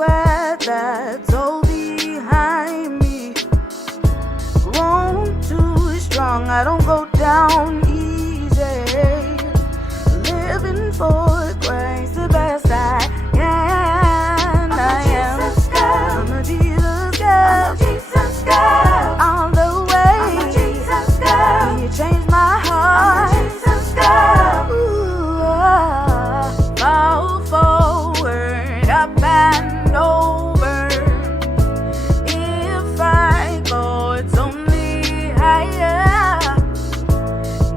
regret that's all behind me. Grown too strong, I don't go down easy. Living for grace, the best I can. I'm a Jesus girl. All the way. I'm a Jesus girl. You changed my heart. I'm a Jesus girl. Ooh, fall forward, up and over. If I go, it's only higher.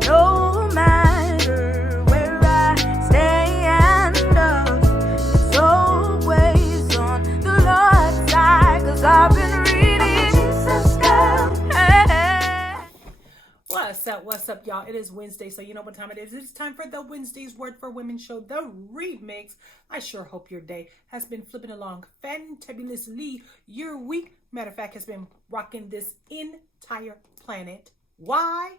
No matter where I stand up, it's always on the Lord's side. 'Cause I've been reading Jesus girl. Hey. What's up, y'all? It is Wednesday, so you know what time it is. It's time for the Wednesday's Word for Women show, the REmiX. I sure hope your day has been flipping along fantabulously. Your week, matter of fact, has been rocking this entire planet. Why?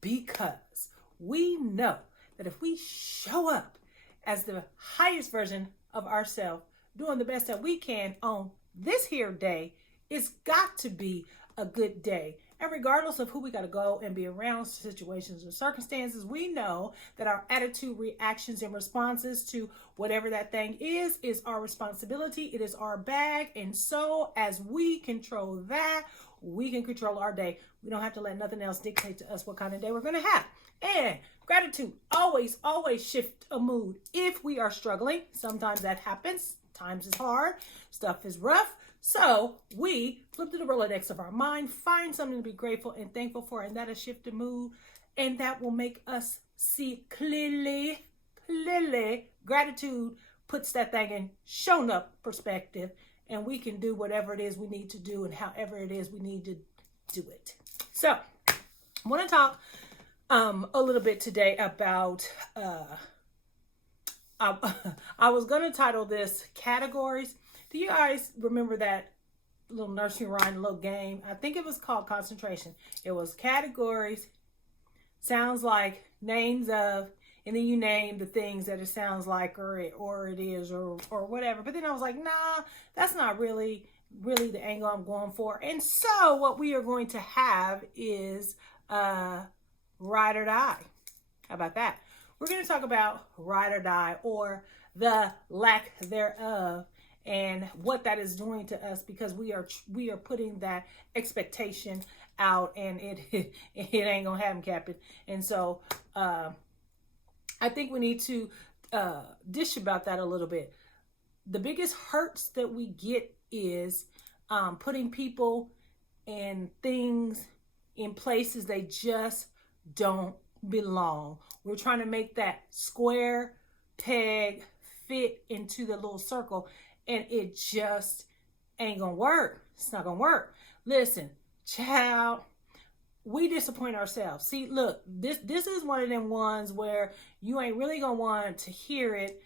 Because we know that if we show up as the highest version of ourselves, doing the best that we can on this here day, it's got to be a good day. And regardless of who we got to go and be around, situations or circumstances, we know that our attitude, reactions, and responses to whatever that thing is our responsibility. It is our bag. And so as we control that, we can control our day. We don't have to let nothing else dictate to us what kind of day we're going to have. And gratitude always shift a mood. If we are struggling, sometimes that happens. Times is hard. Stuff is rough. So we flip to the Rolodex of our mind, find something to be grateful and thankful for, and that'll shift the mood, and that will make us see clearly. Gratitude puts that thing in shown up perspective, and we can do whatever it is we need to do and however it is we need to do it. So I want to talk a little bit today about I was going to title this categories. Do you guys remember that little nursery rhyme, little game? I think it was called concentration. It was categories, sounds like, names of, and then you name the things that it sounds like or it is or whatever. But then I was like, nah, that's not really the angle I'm going for. And so what we are going to have is ride or die. How about that? We're going to talk about ride or die, or the lack thereof, and what that is doing to us, because we are putting that expectation out, and it ain't gonna happen, Captain. And so I think we need to dish about that a little bit. The biggest hurts that we get is putting people and things in places they just don't belong. We're trying to make that square peg fit into the little circle, and it just ain't gonna work. It's not gonna work. Listen, child, we disappoint ourselves. See, look, this is one of them ones where you ain't really gonna want to hear it,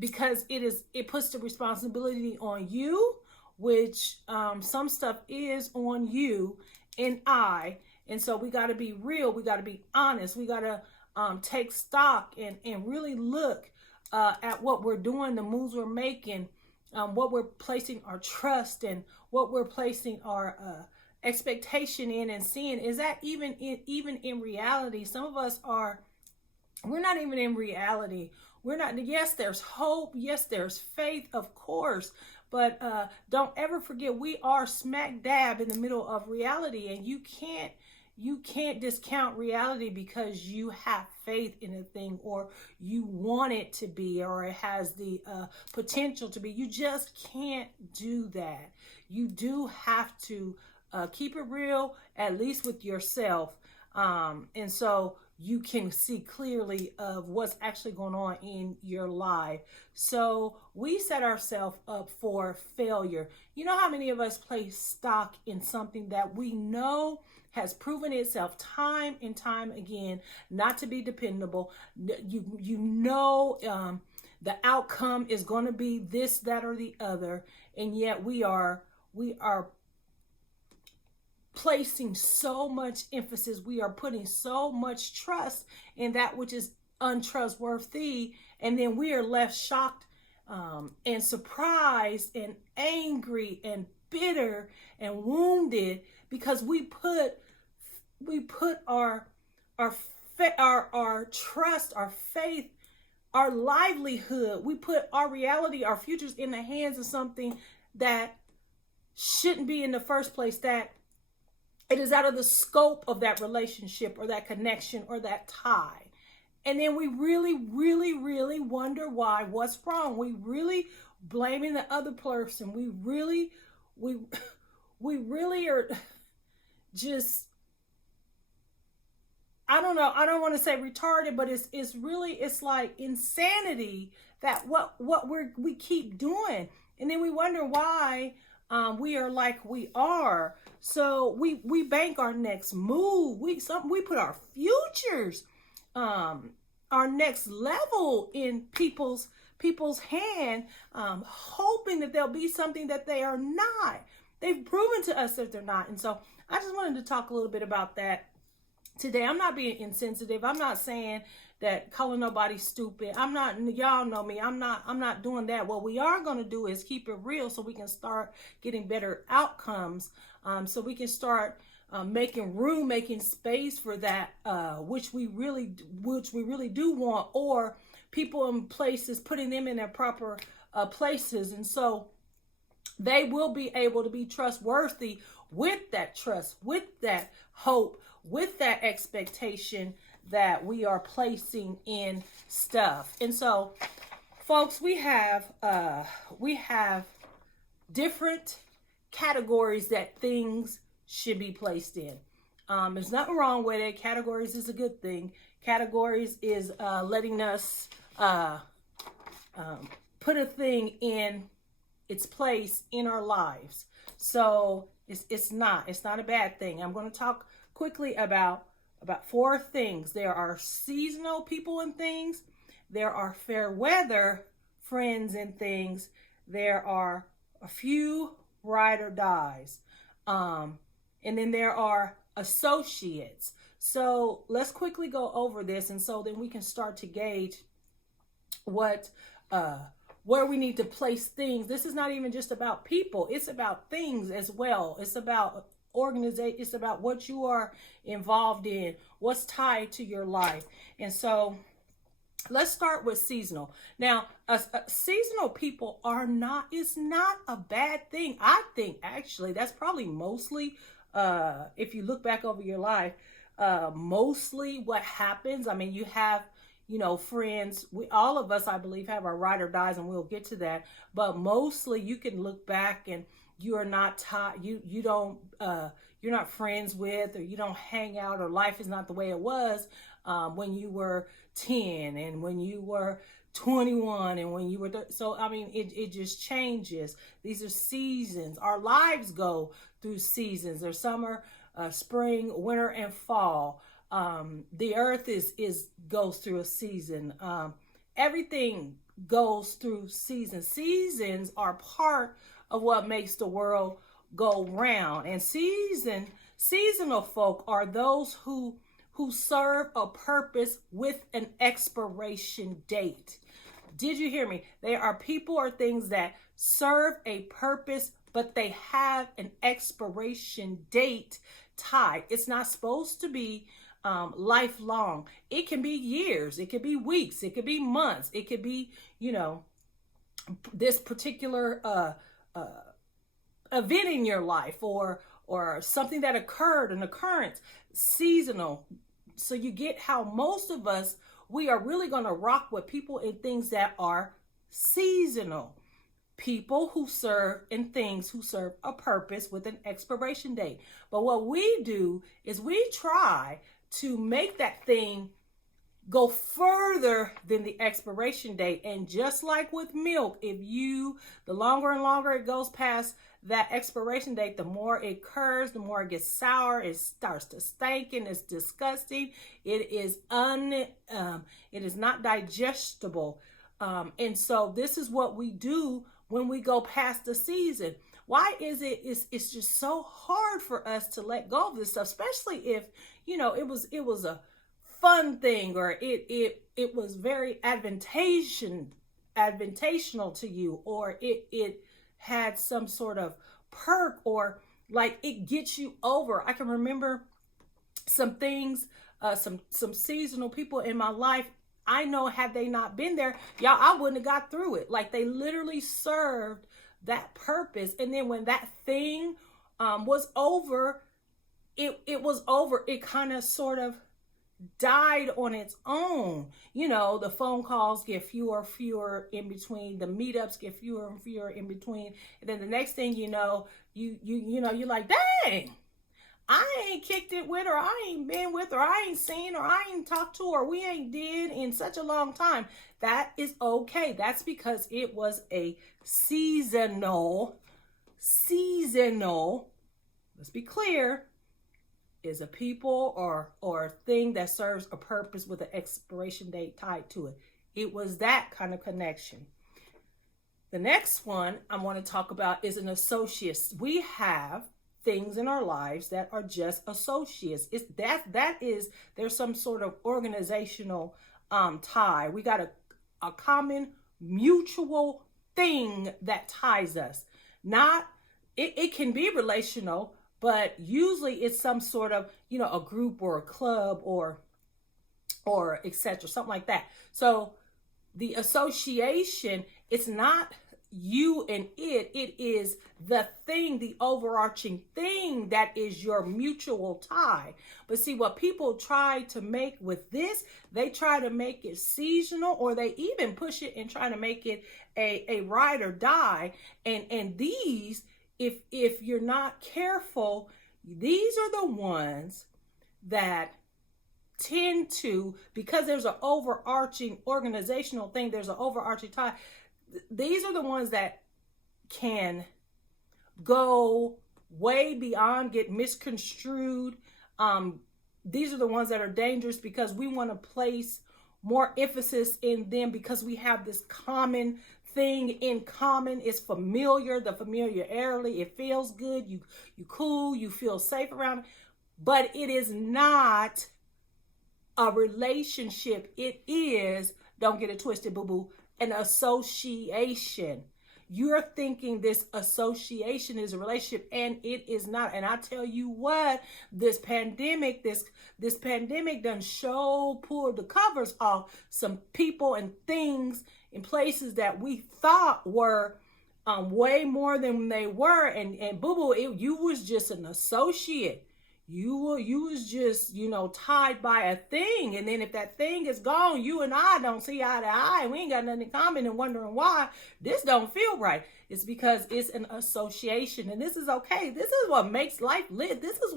because it puts the responsibility on you, which some stuff is on you and I. And so we got to be real. We got to be honest. We got to take stock and really look at what we're doing, the moves we're making, what we're placing our trust in, what we're placing our expectation in, and seeing, is that even in reality? Some of us we're not even in reality. We're not. Yes, there's hope. Yes, there's faith, of course. But don't ever forget, we are smack dab in the middle of reality, and you can't discount reality because you have faith in a thing, or you want it to be, or it has the potential to be. You just can't do that. You do have to keep it real, at least with yourself. And so you can see clearly of what's actually going on in your life. So we set ourselves up for failure. You know how many of us place stock in something that we know has proven itself time and time again not to be dependable? You know the outcome is going to be this, that, or the other, and yet we are placing so much emphasis, we are putting so much trust in that which is untrustworthy, and then we are left shocked and surprised and angry and bitter and wounded because we put our trust, our faith, our livelihood, we put our reality, our futures in the hands of something that shouldn't be in the first place, that it is out of the scope of that relationship or that connection or that tie. And then we really, really, really wonder why, what's wrong. We really blaming the other person. We really are just, I don't know, I don't want to say retarded, but it's really, it's like insanity that what we keep doing. And then we wonder why we are like we are. So we bank our next move. We put our futures, our next level in people's hand, hoping that there'll be something that they are not. They've proven to us that they're not. And so I just wanted to talk a little bit about that today. I'm not being insensitive. I'm not saying that calling nobody stupid. I'm not, y'all know me. I'm not doing that. What we are going to do is keep it real so we can start getting better outcomes. So we can start making room, making space for that, which we really do want, or people in places, putting them in their proper places. And so they will be able to be trustworthy with that trust, with that hope, with that expectation that we are placing in stuff. And so, folks, we have different categories that things should be placed in. There's nothing wrong with it. Categories is a good thing. Categories is letting us put a thing in its place in our lives. So it's not a bad thing. I'm going to talk quickly about 4 things. There are seasonal people and things. There are fair weather friends and things. There are a few ride or dies. And then there are associates. So let's quickly go over this, and so then we can start to gauge where we need to place things. This is not even just about people. It's about things as well. It's about organization. It's about what you are involved in, what's tied to your life. And so let's start with seasonal. Now, seasonal people is not a bad thing. I think actually that's probably mostly, if you look back over your life, mostly what happens. I mean, you have, friends, all of us, I believe, have our ride or dies, and we'll get to that. But mostly you can look back and you are not taught, you're not friends with, or you don't hang out, or life is not the way it was when you were 10 and when you were 21 and when you were so I mean it just changes. These are seasons. Our lives go through seasons. There's summer, spring, winter, and fall. The earth goes through a season. Everything goes through seasons. Seasons are part of what makes the world go round. And seasonal folk are those who serve a purpose with an expiration date. Did you hear me? They are people or things that serve a purpose, but they have an expiration date tied. It's not supposed to be lifelong. It can be years. It could be weeks. It could be months. It could be, this particular event in your life, or something that occurred, an occurrence. Seasonal. So you get how most of us, we are really going to rock with people and things that are seasonal. People who serve and things who serve a purpose with an expiration date. But what we do is we try to make that thing go further than the expiration date. And just like with milk, the longer and longer it goes past that expiration date, the more it curs, the more it gets sour, it starts to stink, and it's disgusting. It is not digestible. And so this is what we do when we go past the season. Why is it's just so hard for us to let go of this stuff, especially if, it was a fun thing, or it was very advantageous advantageous to you, or it had some sort of perk, or like it gets you over. I can remember some things, some seasonal people in my life. I know had they not been there, y'all, I wouldn't have got through it. Like they literally served that purpose. And then when that thing was over, it was over. It kind of sort of died on its own. You know, the phone calls get fewer and fewer in between, the meetups get fewer and fewer in between, and then the next thing you know, you're like, dang, I ain't kicked it with her, I ain't been with her, I ain't seen her, I ain't talked to her, we ain't did in such a long time. That is okay. That's because it was a seasonal, let's be clear, is a people or thing that serves a purpose with an expiration date tied to it. It was that kind of connection. The next one I want to talk about is an associate. We have things in our lives that are just associates. It's there's some sort of organizational tie. We got a common mutual thing that ties us. Not it can be relational, but usually it's some sort of, a group or a club or etc., something like that. So the association, it's not you and it is the thing, the overarching thing that is your mutual tie. But see, what people try to make with this, they try to make it seasonal, or they even push it and try to make it a ride or die. And these, if you're not careful, these are the ones that tend to, because there's an overarching organizational thing, there's an overarching tie, these are the ones that can go way beyond, get misconstrued. These are the ones that are dangerous because we want to place more emphasis in them because we have this common thing in common. It's familiar, the familiarity, it feels good, you cool, you feel safe around it, but it is not a relationship. It is, don't get it twisted, boo-boo, an association. You're thinking this association is a relationship, and it is not. And I tell you what, this pandemic done pulled the covers off some people and things in places that we thought were way more than they were. And boo-boo, you was just an associate. You was just, tied by a thing. And then if that thing is gone, you and I don't see eye to eye. We ain't got nothing in common and wondering why this don't feel right. It's because it's an association. And this is okay. This is what makes life lit. This is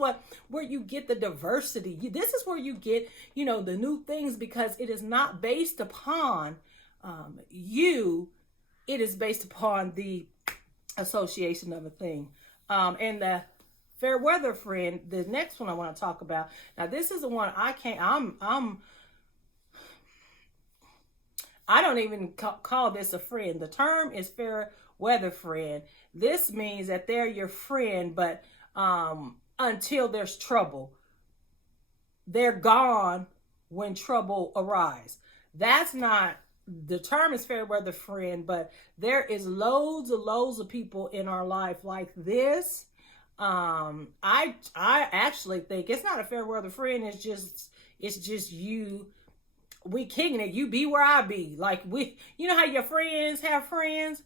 where you get the diversity. This is where you get, the new things, because it is not based upon you. It is based upon the association of a thing. And the fair weather friend, the next one I want to talk about. Now, this is the one I don't even call this a friend. The term is fair weather friend. This means that they're your friend, but until there's trouble. They're gone when trouble arrives. That's not, the term is fair weather friend, but there is loads of people in our life like this. I actually think it's not a fair weather friend. It's just you. We kicking it. You be where I be. Like how your friends have friends,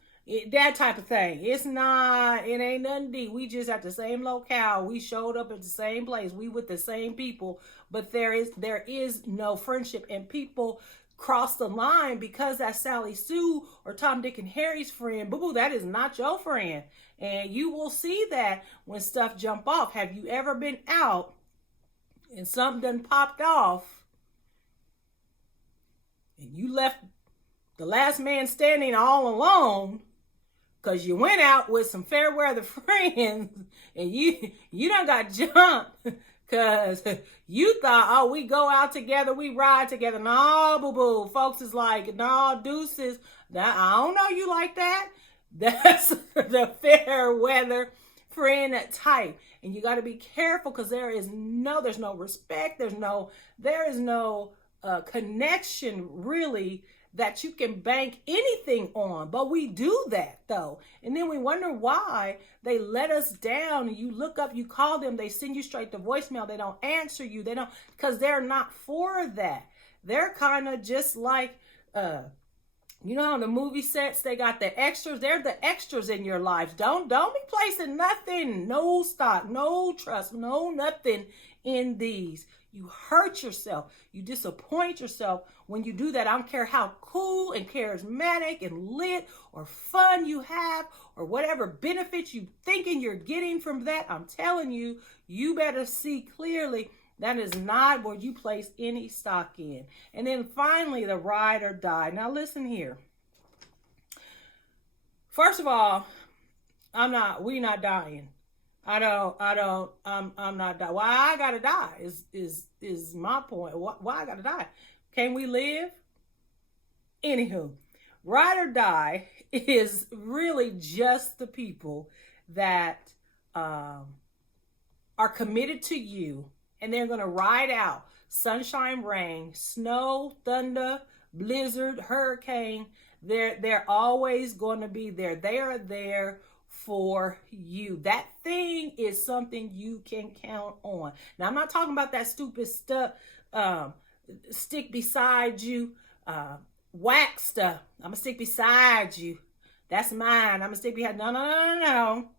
that type of thing. It ain't nothing deep. We just at the same locale. We showed up at the same place. We with the same people, but there is no friendship, and people cross the line because that's Sally Sue or Tom, Dick, and Harry's friend. Boo-boo, that is not your friend. And you will see that when stuff jump off. Have you ever been out and something done popped off and you left the last man standing all alone because you went out with some fair weather friends and you done got jumped because you thought, we go out together, we ride together. No, boo-boo. Folks is like, no, deuces. I don't know you like that. That's the fair weather friend type. And you got to be careful because there's no respect. There is no connection really that you can bank anything on. But we do that though. And then we wonder why they let us down. And you look up, you call them, they send you straight to voicemail. They don't answer you. They don't, because they're not for that. They're kind of just like, you know, on the movie sets, they got the extras. They're the extras in your life. Don't be placing nothing, no stock, no trust, no nothing in these. You hurt yourself. You disappoint yourself when you do that. I don't care how cool and charismatic and lit or fun you have or whatever benefits you thinking you're getting from that. I'm telling you, you better see clearly that is not where you place any stock in. And then finally, the ride or die. Now listen here. First of all, we're not dying. I'm not dying. Why I gotta die is my point. Why I gotta die? Can we live? Anywho, ride or die is really just the people that are committed to you, and they're gonna ride out sunshine, rain, snow, thunder, blizzard, hurricane. They're always going to be there. They are there for you. That thing is something you can count on. Now, I'm not talking about that stupid stuff, stick beside you, wax stuff. I'm going to stick beside you. That's mine. I'm going to stick behind. No.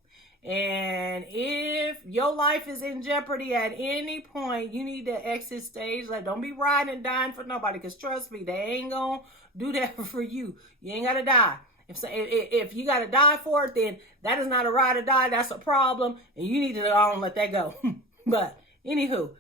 And if your life is in jeopardy at any point, you need to exit stage. Like, don't be riding and dying for nobody, because trust me, they ain't going to do that for you. You ain't got to die. If you got to die for it, then that is not a ride or die. That's a problem, and you need to let that go. But anywho,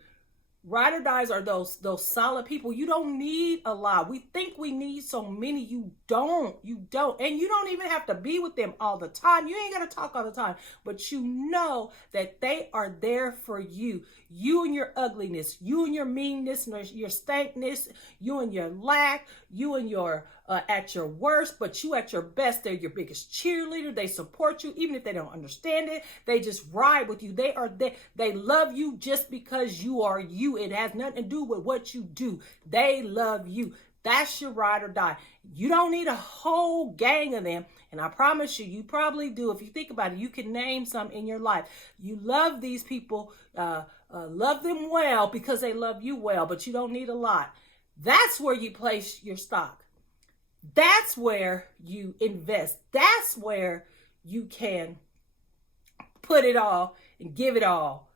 ride or dies are those solid people. You don't need a lot. We think we need so many. You don't. And you don't even have to be with them all the time. You ain't got to talk all the time. But you know that they are there for you. You and your ugliness, you and your meanness, your stankness, you and your lack, you and your at your worst, but you at your best. They're your biggest cheerleader. They support you, even if they don't understand it. They just ride with you. They are there. They love you just because you are you. It has nothing to do with what you do. They love you. That's your ride or die. You don't need a whole gang of them. And I promise you, you probably do. If you think about it, you can name some in your life. You love these people, love them well because they love you well, but you don't need a lot. That's where you place your stock. That's where you invest. That's where you can put it all and give it all.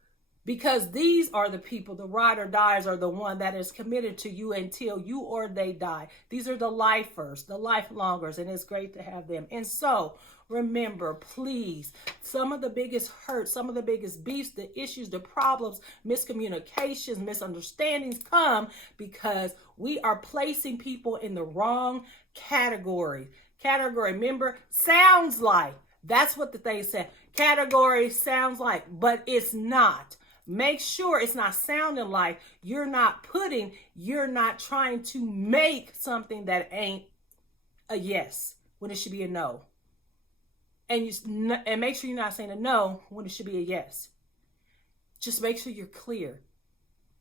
Because these are the people, the ride or dies are the one that is committed to you until you or they die. These are the lifers, the lifelongers, and it's great to have them. And so remember, please, some of the biggest hurts, some of the biggest beefs, the issues, the problems, miscommunications, misunderstandings come because we are placing people in the wrong category. Remember, sounds like. That's what the thing said. Category sounds like, but it's not. Make sure it's not sounding like. You're not trying to make something that ain't a yes when it should be a no. And make sure you're not saying a no when it should be a yes. Just make sure you're clear.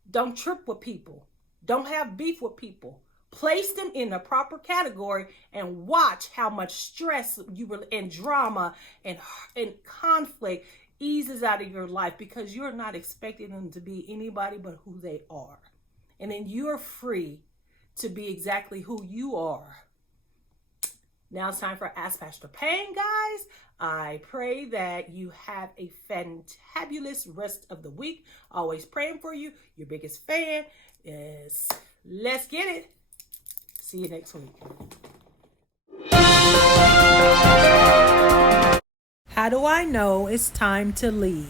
Don't trip with people. Don't have beef with people. Place them in the proper category and watch how much stress and drama and conflict eases out of your life, because you're not expecting them to be anybody but who they are. And then you're free to be exactly who you are. Now it's time for Ask Pastor Payne, guys. I pray that you have a fantabulous rest of the week. Always praying for you. Your biggest fan is Let's Get It. See you next week. How do I know it's time to leave?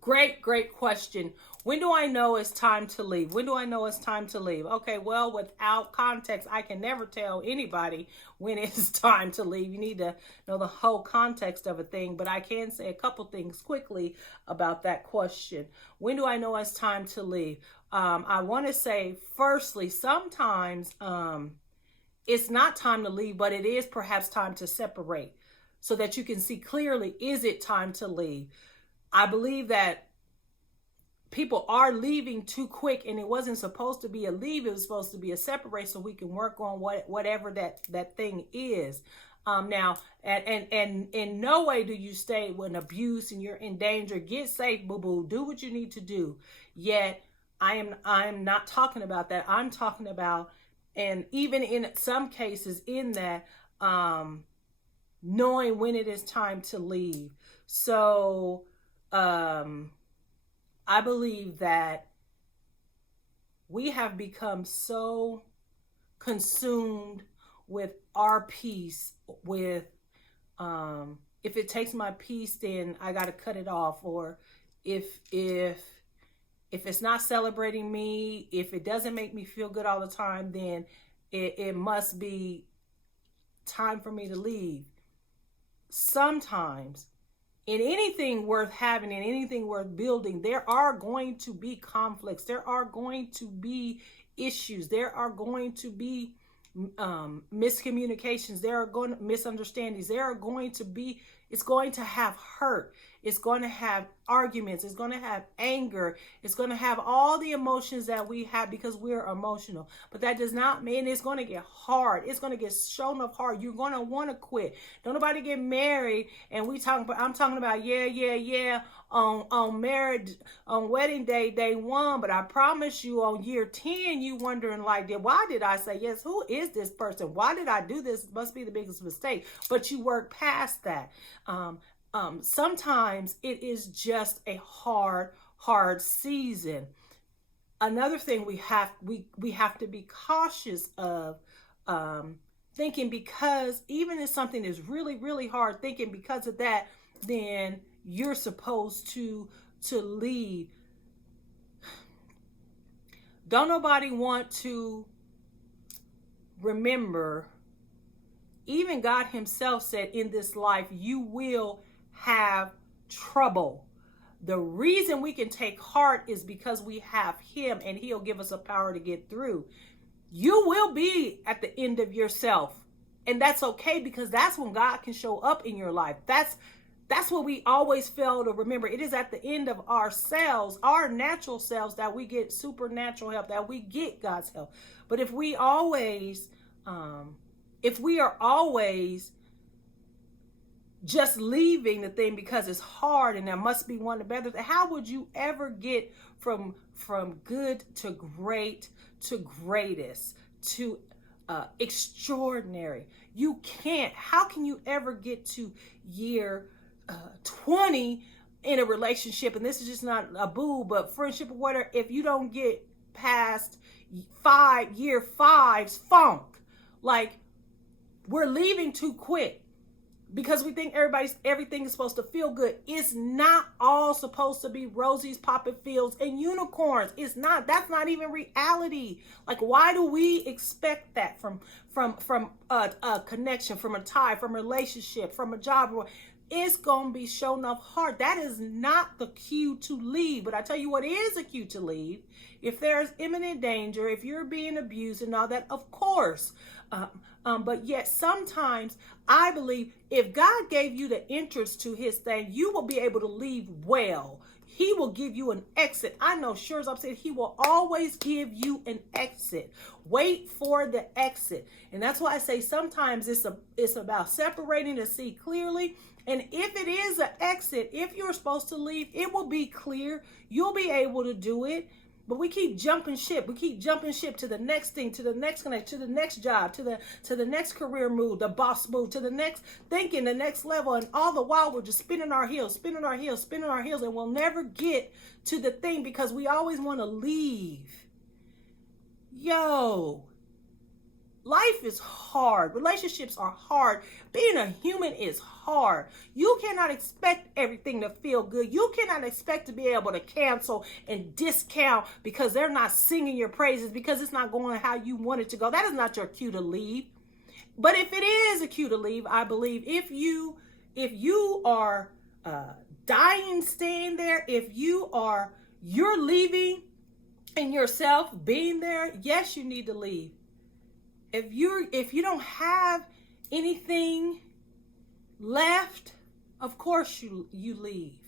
Great question. When do I know it's time to leave? Okay, well, without context, I can never tell anybody when it's time to leave. You need to know the whole context of a thing, but I can say a couple things quickly about that question. When do I know it's time to leave? I want to say, firstly, sometimes it's not time to leave, but it is perhaps time to separate so that you can see clearly, is it time to leave? I believe that people are leaving too quick, and it wasn't supposed to be a leave. It was supposed to be a separate so we can work on whatever that thing is. Now, and in no way do you stay with an abuse and you're in danger. Get safe, boo-boo. Do what you need to do. Yet, I'm not talking about that. I'm talking about, and even in some cases in that, knowing when it is time to leave. So, I believe that we have become so consumed with our peace, with if it takes my peace, then I got to cut it off. Or if it's not celebrating me, if it doesn't make me feel good all the time, then it must be time for me to leave. Sometimes in anything worth having, in anything worth building, there are going to be conflicts. There are going to be issues. There are going to be miscommunications. There are going to misunderstandings. There are going to be, it's going to have hurt. It's going to have arguments. It's going to have anger. It's going to have all the emotions that we have because we're emotional. But that does not mean it's going to get hard. It's going to get shown up hard. You're going to want to quit. Don't nobody get married and I'm talking about on marriage, on wedding day 1, but I promise you on year 10 you wondering like, why did I say yes? Who is this person? Why did I do this? It must be the biggest mistake. But you work past that. Sometimes it is just a hard season. Another thing we have to be cautious of, thinking because even if something is really, really hard, thinking because of that, then you're supposed to leave. Don't nobody want to remember, even God himself said in this life, you will have trouble. The reason we can take heart is because we have him and he'll give us a power to get through. You will be at the end of yourself. And that's okay because that's when God can show up in your life. That's what we always fail to remember. It is at the end of ourselves, our natural selves, that we get supernatural help, that we get God's help. But if we are always just leaving the thing because it's hard and there must be one better, how would you ever get from good to great to greatest to extraordinary? You can't. How can you ever get to year 20 in a relationship? And this is just not a boo, but friendship or whatever. If you don't get past year 5's funk, like we're leaving too quick because we think everything is supposed to feel good. It's not all supposed to be roses, popping fields, and unicorns. It's not. That's not even reality. Like, why do we expect that from a connection, from a tie, from a relationship, from a job? It's going to be shown up hard. That is not the cue to leave. But I tell you what is a cue to leave. If there's imminent danger, if you're being abused and all that, of course. But yet sometimes I believe if God gave you the entrance to his thing, you will be able to leave well. He will give you an exit. I know, sure as I'm saying, he will always give you an exit. Wait for the exit. And that's why I say sometimes it's about separating to see clearly. And if it is an exit, if you're supposed to leave, it will be clear. You'll be able to do it. But we keep jumping ship. We keep jumping ship to the next thing, to the next connect, to the next job, to the next career move, the boss move, to the next thinking, the next level. And all the while we're just spinning our heels, and we'll never get to the thing because we always want to leave. Yo, life is hard. Relationships are hard. Being a human is hard. You cannot expect everything to feel good. You cannot expect to be able to cancel and discount because they're not singing your praises, because it's not going how you want it to go. That is not your cue to leave. But if it is a cue to leave, I believe if you are dying staying there, if you're leaving and yourself being there, yes, you need to leave. If you don't have anything left, of course you leave.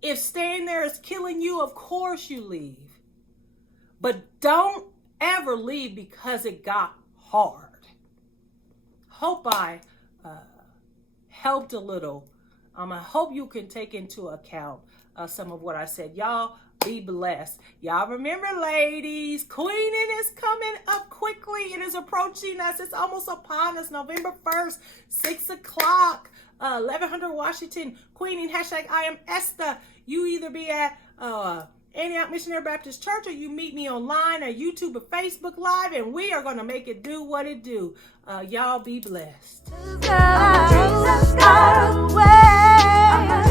If staying there is killing you, of course you leave. But don't ever leave because it got hard. Hope I helped a little. I hope you can take into account some of what I said. Y'all be blessed. Y'all remember, ladies, Queening is coming up quickly. It is approaching us. It's almost upon us. November 1st, 6 o'clock, 1100 Washington. Queening, hashtag I am Esther. You either be at Antioch Missionary Baptist Church, or you meet me online or YouTube or Facebook Live, and we are going to make it do what it do. Y'all be blessed. Jesus, God, way.